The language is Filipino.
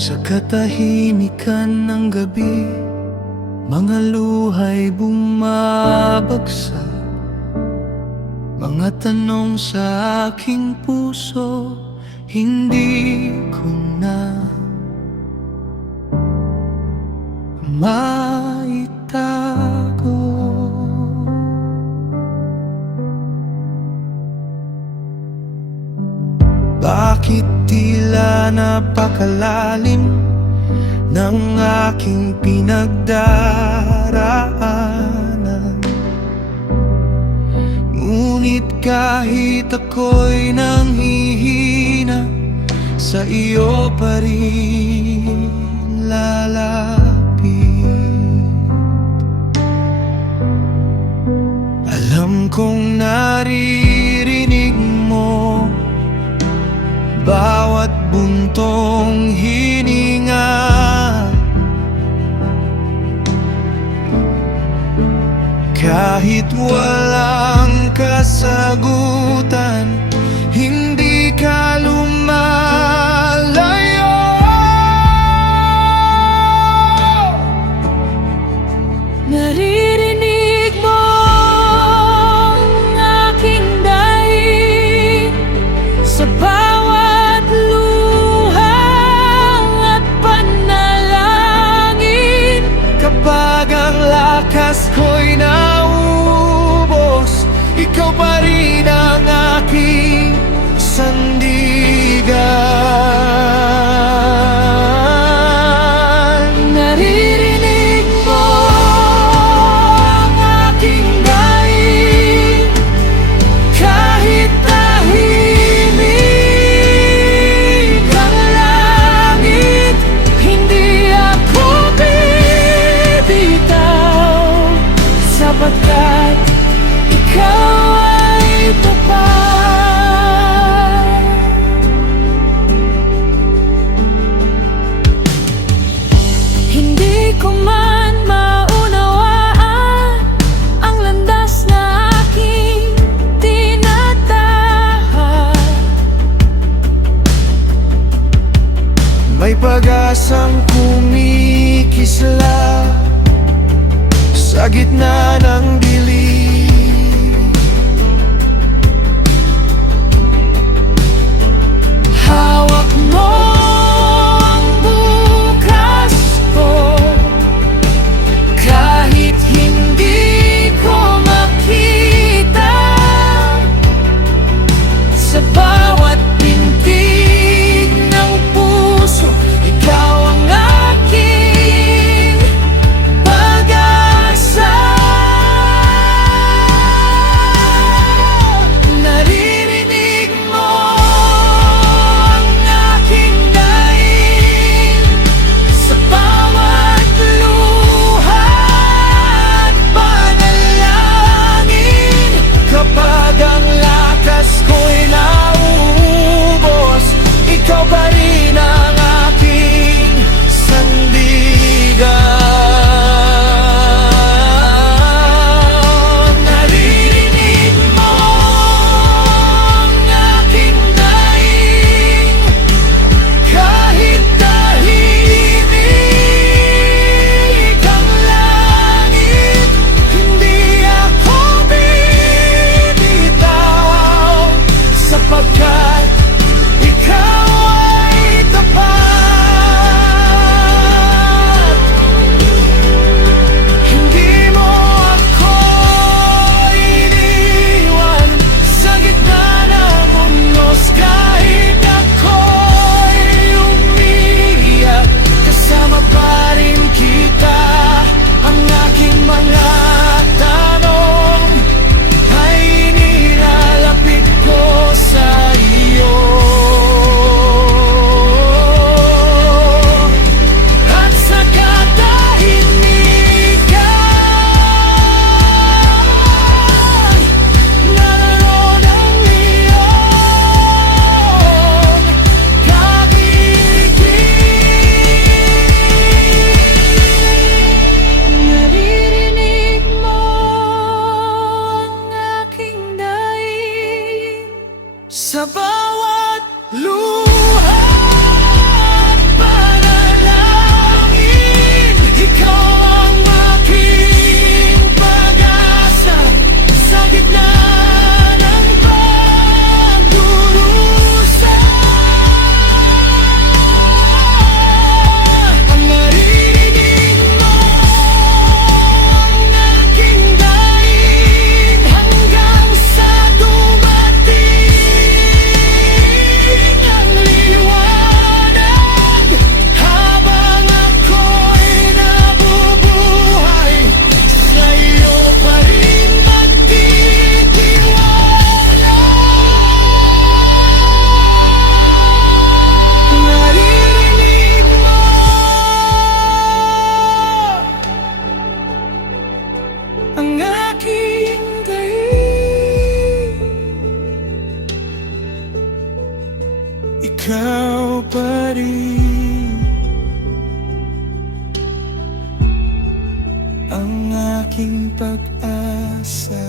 Sa katahimikan ng gabi, mga luha'y bumabagsak. Mga tanong sa aking puso, hindi ko na maitago. Bakit tila napakalalim ng aking pinagdaraanan? Ngunit kahit ako'y nanghihina, sa iyo pa rin lalapit. Alam kong naririnig mo bawat buntong hininga. Kahit walang kasagutan, hindi ka lumalayo. Naririnig mo ang aking dahi sa bawat luha at panalangin. Kapag ang lakas ko'y naubos, ikaw pa rin ang aking sandigan. Naririnig mo ang aking dahi kahit tahimik ang langit. Hindi ako bibitaw sapagkat ikaw ay tapat. Hindi ko man maunawaan ang landas na aking tinatahak. May pag-asang kumikisla sa gitna ng dilim. Hawak mo ang bukas ko kahit hindi ko makita. Sa bawat pintig ng puso, ikaw ang aking pag-asa. Naririnig mo ang aking daing sa bawat luha at panalangin. Kapag ang lakas ko'y naubos, ikaw pa rin ang aking sandigan. Naririnig mo ang aking daing kahit tahimik ang langit. Hindi ako bibitaw sapagkat ikaw ay tapat. Hindi mo ako iniwan sa gitna ng unos. Kahit ako'y umiyak, kasama pa rin kita. Ang aking mga tanong ay nilalapit ko sa iyo. At sa katahimikan, naroon ang iyong kabigin. Naririnig mo ang aking daing Sa bawat luha at panalangin. ikaw pa rin ang aking pag-asa.